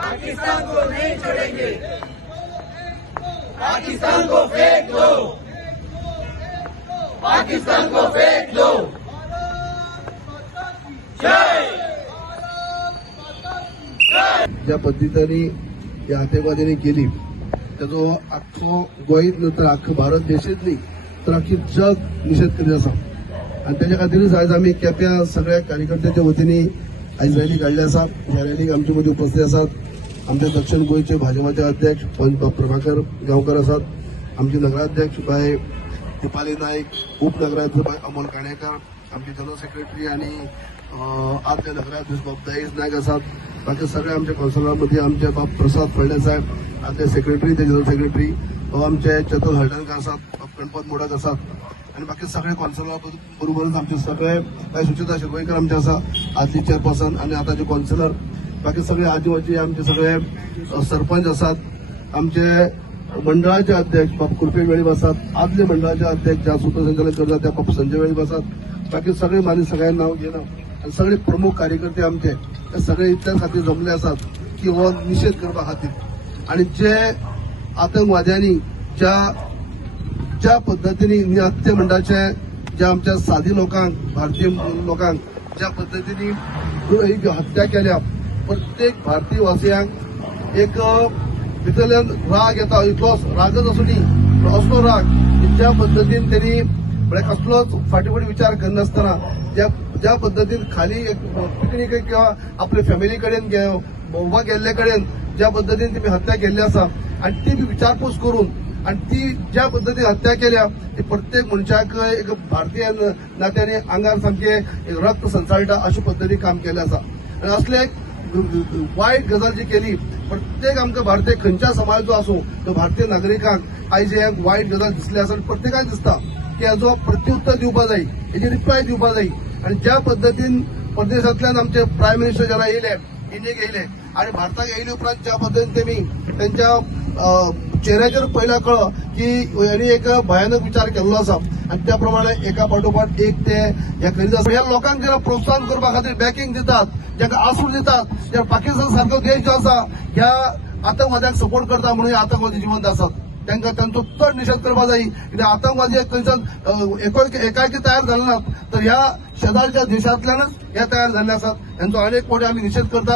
पाकिस्तान को नहीं छोड़ेंगे, पाकिस्तान को फेंक दो, पाकिस्तान को फेंक दो। जय ज्या पद्धतीने या आतंकवाद्यांनी केली त्याचो अख्खो गोंयत न्हू तर अख्खो भारत देशात न्ही तर अख्खी जग निषेध करीत आसा आणि त्याच्या खातीरच आज आम्ही केप्यां सगळ्या कार्यकर्त्यांच्या वतीने आज रॅली काढली आसा। ह्या रॅलीक आमचे मदीं उपस्थित आसात आमचे दक्षिण गोंयचे भाजपाचे अध्यक्ष प्रभाकर गांवकर आसात, आमचे नगराध्यक्ष बाय दिपाली नाईक, उपनगराध्यक्ष बाय अमोल काणेकर, आमचे जनरल सेक्रेटरी आणि आपले नगराध्यक्ष बाब दहेज नायक आसात। बाकी सगळे आमच्या कौन्सिलरांमध्ये आमचे बाब प्रसाद फळदेसाय साहेब, आमचे सेक्रेटरी ते जनरल सेक्रेटरी आमचे चतुर हळदणकर आसात, बाब गणपत मोडक आसात आणि बाकी सगळे कौन्सिलर बरोबरच आमचे सगळे बाय सुचिता शिरवयकर आमचे आसा आदली चेअरपर्सन आणि आताचे कौन्सिलर, बाकी सगळे आदिवासी आमचे सगळे सरपंच आसात, आमचे मंडळाचे अध्यक्ष बाब कुलपेश वेळीप आसात, आदले मंडळाचे अध्यक्ष ज्या सूत्रसंचालन करतात त्या बाब संजय वेळीप आसात। बाकी सगळे माझे सगळ्यांना नाव घेणं आणि सगळे प्रमुख कार्यकर्ते आमचे हे सगळे इतल्या खातीर जमले आसात की हो निषेध करपा खातीर आणि जे आतंकवाद्यांनी ज्या पद्धतीने नाट्य मंडळाचे ज्या आमच्या साधी लोकांक भारतीय लोकांक ज्या पद्धतीने हत्या केल्या प्रत्येक भारतीय वासियांक एक भितरल्यान राग येता, इतलो रागच असो न्ही असलो राग ज्या पद्धतीन त्यांनी म्हणजे कसलोच फाटीफुटी विचार करनासतना ज्या पद्धतीन खाली एक पिकनीक किंवा आपल्या फॅमिली कडेन भोवपाक गेल्ले कडेन ज्या पद्धतीन तुम्ही हत्या केल्ली आसा आणि ती विचारपूस करून आणि ती ज्या पद्धतीने हत्या केल्या ती प्रत्येक मनशाक एक भारतीय नात्याने आंगार सामके रक्त संचाळटा अशा पद्धतीने काम केलें आसा आणि असले एक वायट गजाल जी केली प्रत्येक आमकां भारतीय खंयच्या समाजाचो आसूं तो भारतीय नागरिकांक आयज एक वायट गजाल दिसली आसा आणि प्रत्येकाक दिसता की हाजो प्रत्युत्तर दिवपा जाय, हेजी रिप्लाय दिवपा जाय आणि ज्या पद्धतीन परदेशांतल्यान आमचे प्रायम मिनिस्टर जेन्ना येयले इंडियेक येयले आणि भारताक येयले उपरांत ज्या पद्धतीन तेमी त्यांच्या चेहऱ्याचेर पयला कळ्ळो की यांनी एक भयानक विचार केल्लो आसा आणि त्या प्रमाणे एका पाठोपाठ एक ते हे करीत आसा। ह्या लोकांक जेन्ना प्रोत्साहन करपा खातीर बॅकिंग दितात, जांकां आसूड दितात, त्या पाकिस्तान सारको देश जो आसा ह्या आतंकवाद्यांक सपोर्ट करता म्हणून आतंकवादी जिवंत आसात, तांकां तांचो चड निशेध करपा जाय कित्याक आतंकवादी खंयच्यान एकाकी तयार जाले नात तर ह्या शेजारच्या देशांतल्यानच हे तयार जाल्ले आसात, हांचो अनेक फावटी आमी निशेध करतात।